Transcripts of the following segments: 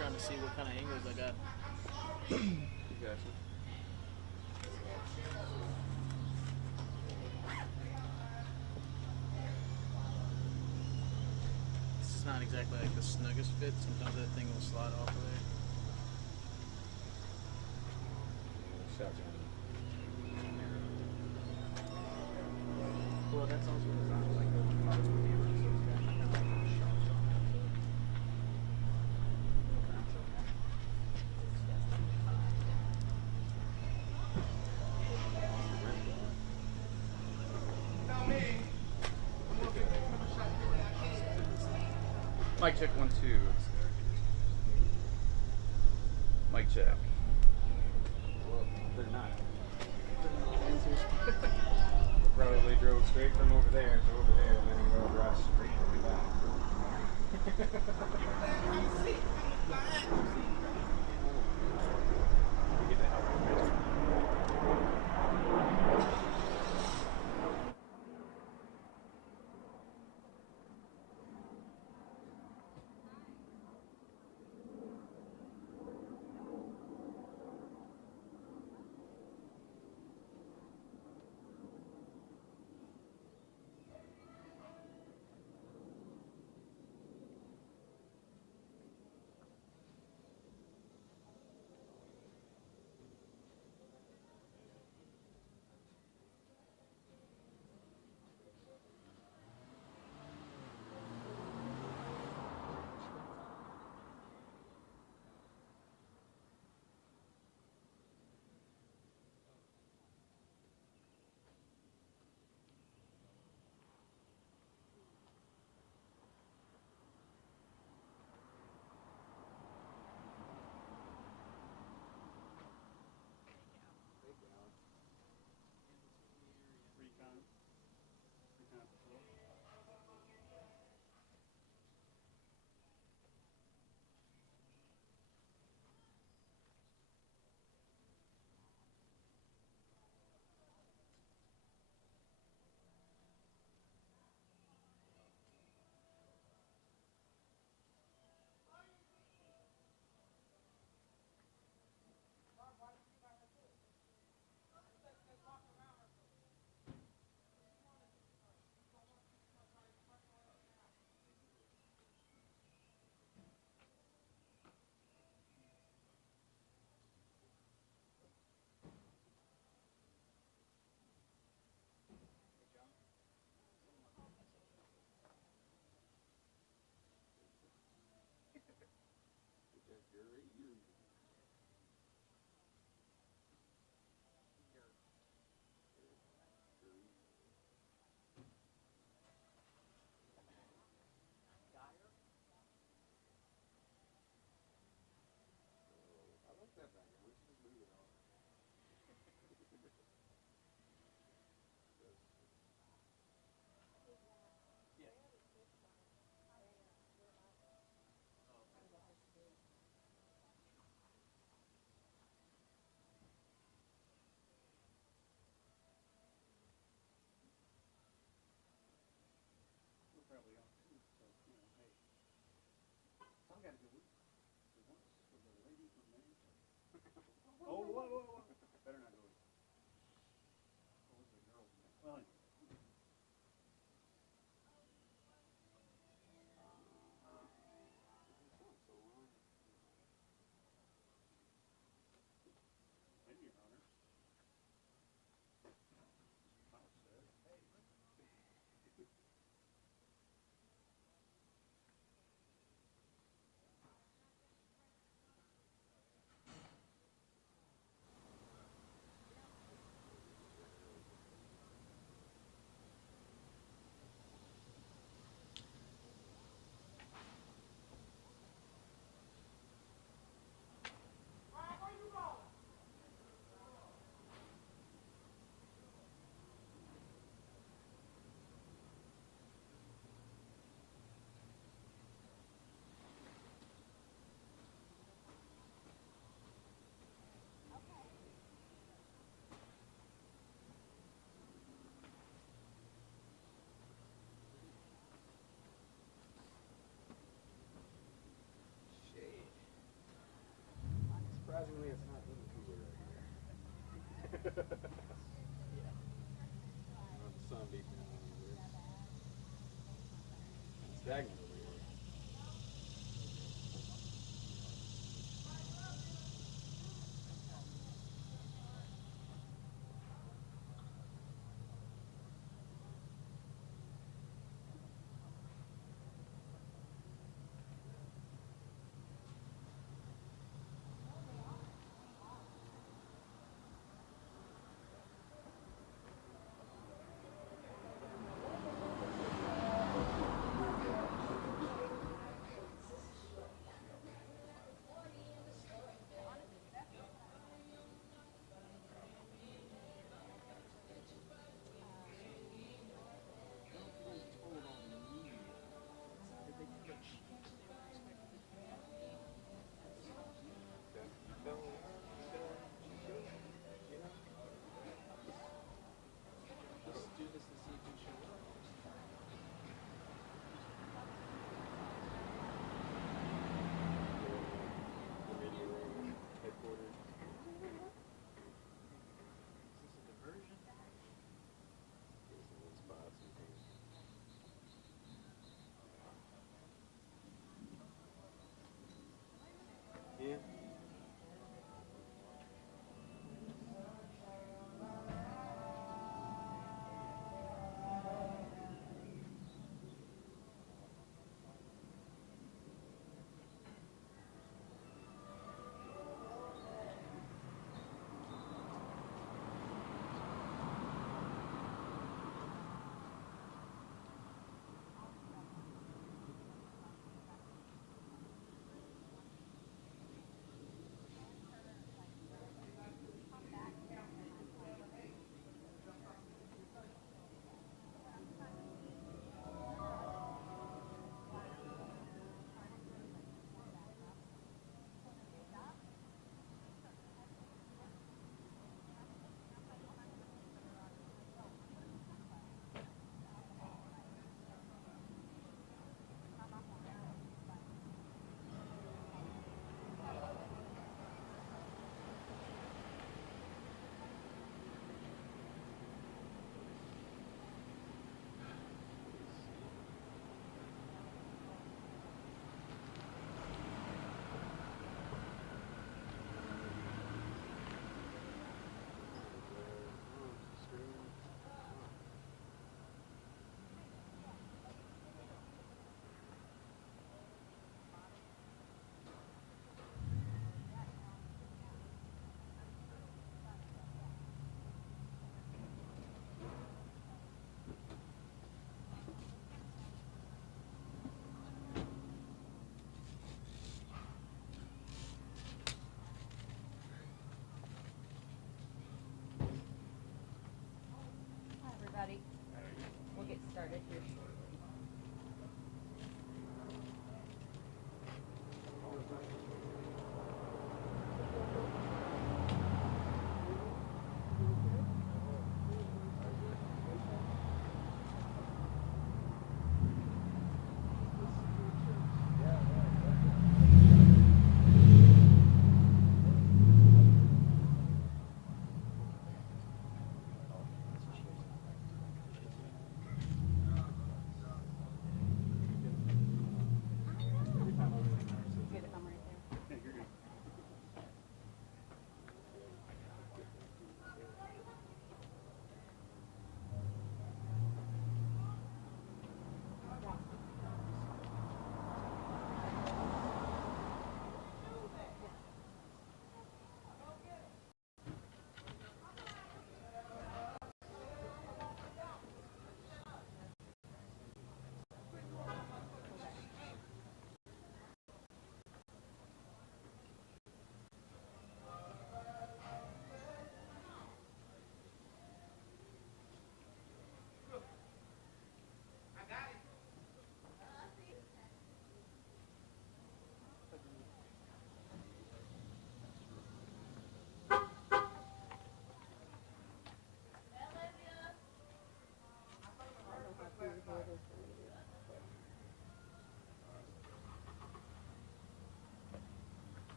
trying to see what kind of angles I got. Gotcha. This is not exactly like the snuggest fit. Sometimes that thing will slide off of there. Shotgun. Well, that's also designed like the model viewer, so it's got kind of like sharp on it. Mic check 1 2. Mic check. Well, they're not. Probably drove straight from over there to over there, and then we'll drive straight back. Get the hell out of here.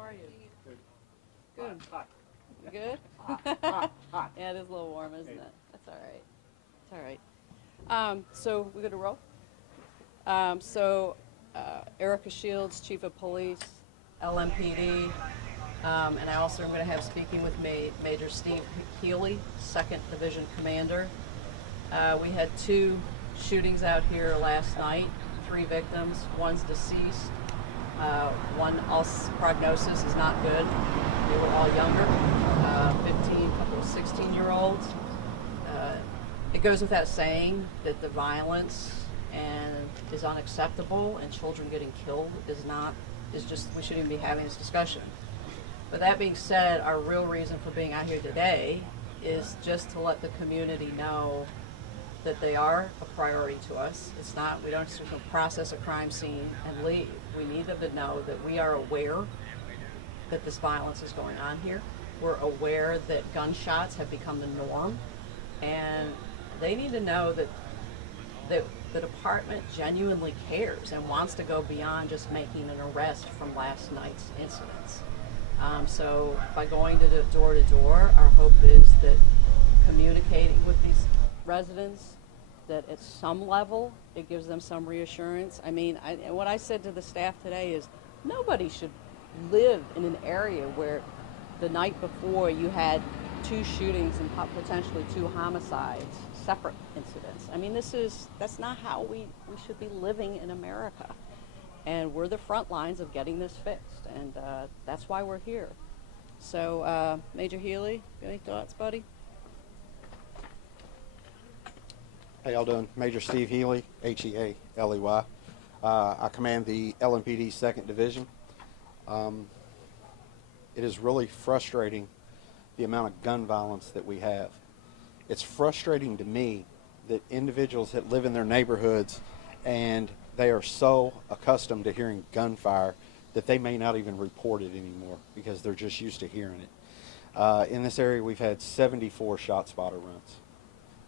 How are you? Good. Good. Hot. You good? Hot. Yeah, it is a little warm, isn't Hey. it? That's all right. It's all right. So we're going to roll. Erica Shields, Chief of Police, LMPD, and I also am going to have speaking with Major Steve Healy, 2nd Division Commander. We had 2 shootings out here last night, 3 victims, one's deceased. One prognosis is not good. They were all younger, 15, couple of 16-year-olds. It goes without saying that the violence is unacceptable, and children getting killed is just, we shouldn't even be having this discussion. But that being said, our real reason for being out here today is just to let the community know that they are a priority to us. It's not, we don't just process a crime scene and leave. We need them to know that we are aware that this violence is going on here. We're aware that gunshots have become the norm, and they need to know that the department genuinely cares and wants to go beyond just making an arrest from last night's incidents. So by going door to door, our hope is that communicating with these residents, that at some level it gives them some reassurance. I mean, what I said to the staff today is nobody should live in an area where the night before you had 2 shootings and potentially 2 homicides, separate incidents. I mean, that's not how we should be living in America. And we're the front lines of getting this fixed, and that's why we're here. So, Major Healy, any thoughts, buddy? How y'all doing? Major Steve Healy, Healy. I command the LMPD 2nd Division. It is really frustrating the amount of gun violence that we have. It's frustrating to me that individuals that live in their neighborhoods and they are so accustomed to hearing gunfire that they may not even report it anymore because they're just used to hearing it. In this area, we've had 74 shot spotter runs.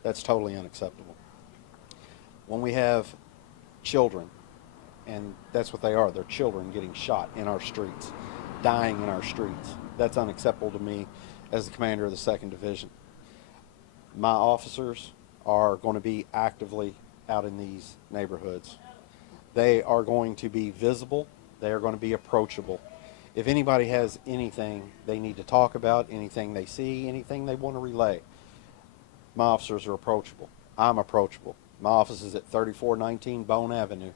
That's totally unacceptable. When we have children, and that's what they are, they're children getting shot in our streets, dying in our streets, that's unacceptable to me as the commander of the 2nd Division. My officers are going to be actively out in these neighborhoods. They are going to be visible. They are going to be approachable. If anybody has anything they need to talk about, anything they see, anything they want to relay, my officers are approachable. I'm approachable. My office is at 3419 Bone Avenue.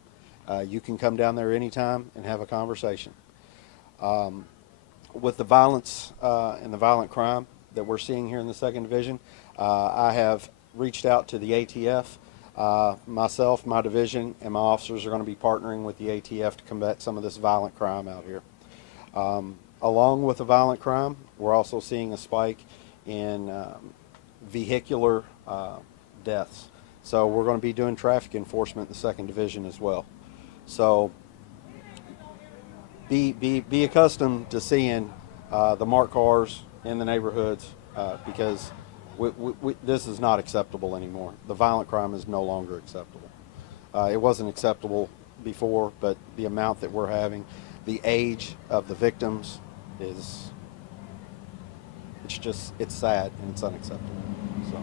You can come down there anytime and have a conversation. With the violence and the violent crime that we're seeing here in the 2nd Division, I have reached out to the ATF. Myself, my division, and my officers are going to be partnering with the ATF to combat some of this violent crime out here. Along with the violent crime, we're also seeing a spike in vehicular deaths. So we're going to be doing traffic enforcement in the 2nd Division as well. So be accustomed to seeing the marked cars in the neighborhoods because this is not acceptable anymore. The violent crime is no longer acceptable. It wasn't acceptable before, but the amount that we're having, the age of the victims it's sad and it's unacceptable. So,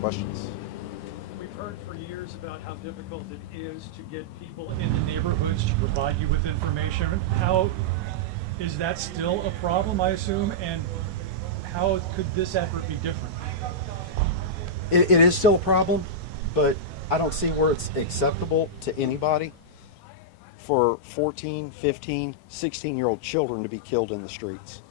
questions? We've heard for years about how difficult it is to get people in the neighborhoods to provide you with information. How is that still a problem, I assume, and how could this effort be different? It is still a problem, but I don't see where it's acceptable to anybody for 14, 15, 16-year-old children to be killed in the streets.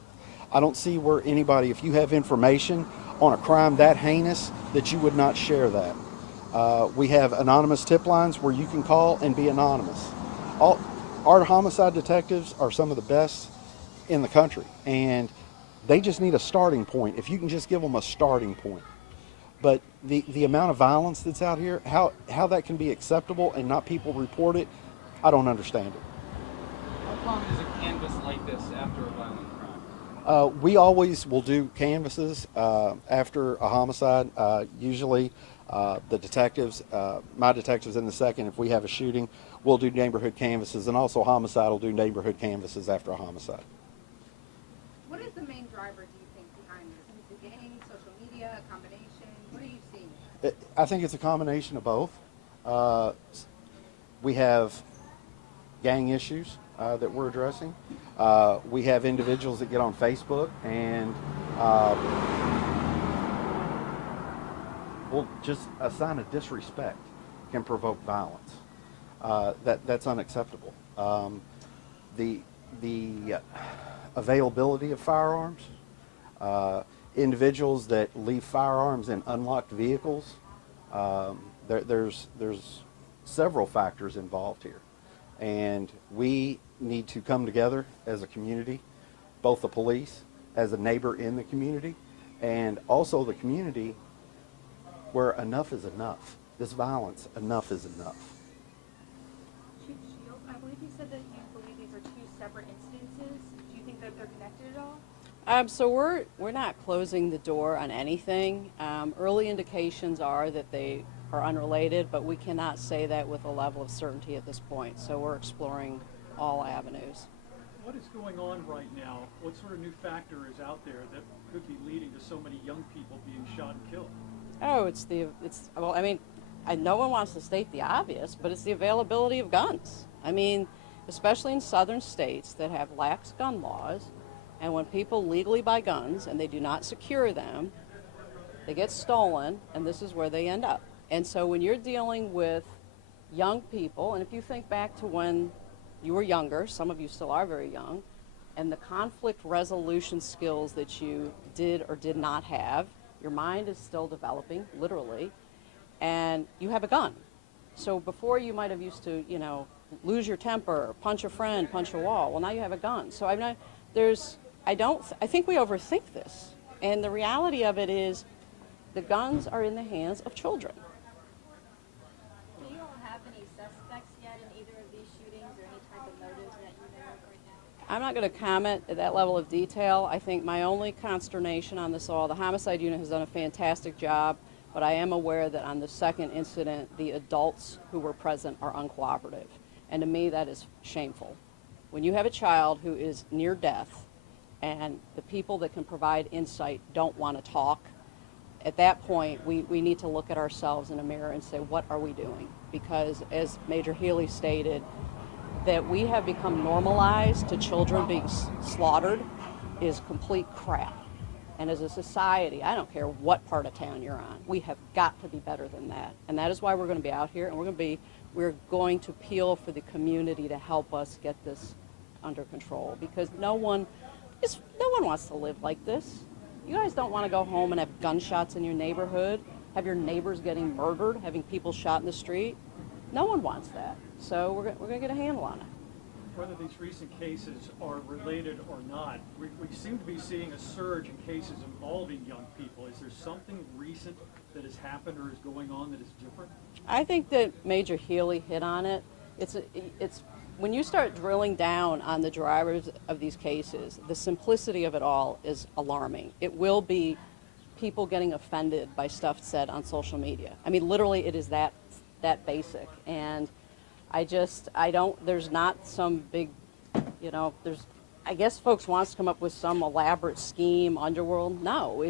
I don't see where anybody, if you have information on a crime that heinous, that you would not share that. We have anonymous tip lines where you can call and be anonymous. Our homicide detectives are some of the best in the country, and they just need a starting point. If you can just give them a starting point. But the amount of violence that's out here, how that can be acceptable and not people report it, I don't understand it. How long is a canvas like this after a violent crime? We always will do canvases after a homicide. Usually the detectives, my detectives in the 2nd, if we have a shooting, we'll do neighborhood canvases, and also homicide will do neighborhood canvases after a homicide. What is the main driver, do you think, behind this? Is it gang, social media, a combination? What are you seeing? I think it's a combination of both. We have gang issues that we're addressing. We have individuals that get on Facebook and will just a sign of disrespect can provoke violence. That's unacceptable. The availability of firearms, individuals that leave firearms in unlocked vehicles. There's several factors involved here, and we need to come together as a community, both the police, as a neighbor in the community, and also the community where enough is enough. This violence, enough is enough. Chief Shields, I believe you said that you believe these are two separate instances. Do you think that they're connected at all? So we're not closing the door on anything. Early indications are that they are unrelated, but we cannot say that with a level of certainty at this point. So we're exploring all avenues. What is going on right now? What sort of new factor is out there that could be leading to so many young people being shot and killed? Oh, well, I mean, no one wants to state the obvious, but it's the availability of guns. I mean, especially in southern states that have lax gun laws, and when people legally buy guns and they do not secure them, they get stolen, and this is where they end up. And so when you're dealing with young people, and if you think back to when you were younger, some of you still are very young, and the conflict resolution skills that you did or did not have, your mind is still developing, literally, and you have a gun. So before you might have used to, lose your temper, punch a friend, punch a wall. Well, now you have a gun. So I think we overthink this. And the reality of it is the guns are in the hands of children. Do you all have any suspects yet in either of these shootings or any type of motives that you know of right now? I'm not going to comment at that level of detail. I think my only consternation on this all, the homicide unit has done a fantastic job, but I am aware that on the second incident, the adults who were present are uncooperative. And to me, that is shameful. When you have a child who is near death and the people that can provide insight don't want to talk, at that point, we need to look at ourselves in a mirror and say, what are we doing? Because as Major Healy stated, that we have become normalized to children being slaughtered is complete crap. And as a society, I don't care what part of town you're on, we have got to be better than that. And that is why we're going to be out here, and we're going to appeal for the community to help us get this under control, because no one wants to live like this. You guys don't want to go home and have gunshots in your neighborhood, have your neighbors getting murdered, having people shot in the street. No one wants that. So we're going to get a handle on it. Whether these recent cases are related or not, we seem to be seeing a surge in cases involving young people. Is there something recent that has happened or is going on that is different? I think that Major Healy hit on it. It's when you start drilling down on the drivers of these cases, the simplicity of it all is alarming. It will be people getting offended by stuff said on social media. I mean, literally, it is that basic. And there's not some big, I guess folks wants to come up with some elaborate scheme, underworld. No,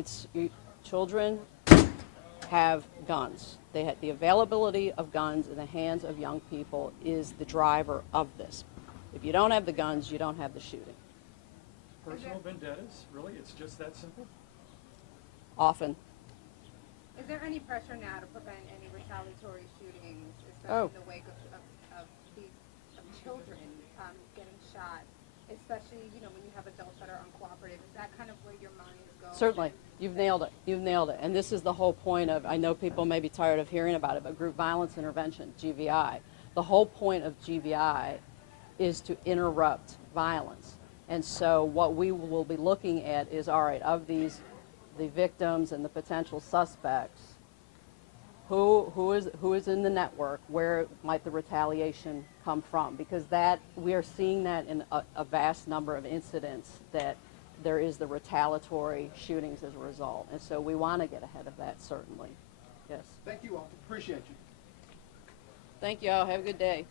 children have guns. The availability of guns in the hands of young people is the driver of this. If you don't have the guns, you don't have the shooting. Personal vendettas? Really? It's just that simple? Often. Is there any pressure now to prevent any retaliatory shootings, especially in the wake of children getting shot, especially when you have adults that are uncooperative? Is that kind of where your mind is going? Certainly. You've nailed it. And this is the whole point of, I know people may be tired of hearing about it, but group violence intervention, GVI. The whole point of GVI is to interrupt violence. And so what we will be looking at is, all right, of the victims and the potential suspects, who is in the network, where might the retaliation come from? Because we are seeing that in a vast number of incidents, that there is the retaliatory shootings as a result. And so we want to get ahead of that, certainly. Yes. Thank you all. Appreciate you. Thank you all. Have a good day.